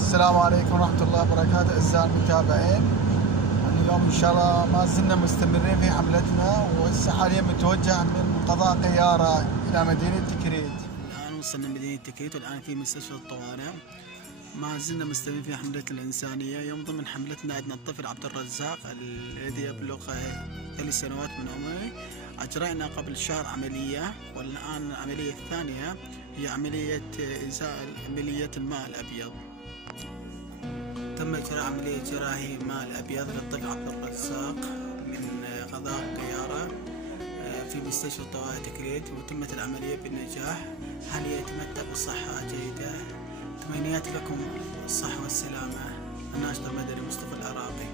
السلام عليكم ورحمة الله وبركاته أعزائي المتابعين. اليوم إن شاء الله ما زلنا مستمرين في حملتنا، وهسه حاليا متوجه من قضاء قيارة إلى مدينة تكريت. الآن وصلنا مدينة تكريت والآن في مستشفى الطوارئ. ما زلنا مستمرين في حملتنا الإنسانية. يوم ضمن حملتنا عندنا الطفل عبد الرزاق الذي يبلغ 3 سنوات من عمره. أجرينا قبل شهر عملية، والآن العملية الثانية هي عملية إنزال عملية الماء الأبيض. تم إجراء عملية جراحي ماء الأبيض للطفل عبد الرزاق من قضاء قيارة في مستشفى الطوارئ تكريت، وتمت العملية بالنجاح. حاليا يتمتع بصحة جيدة. تمنيات لكم الصحة والسلامة. الناشط المدني مصطفى العراقي.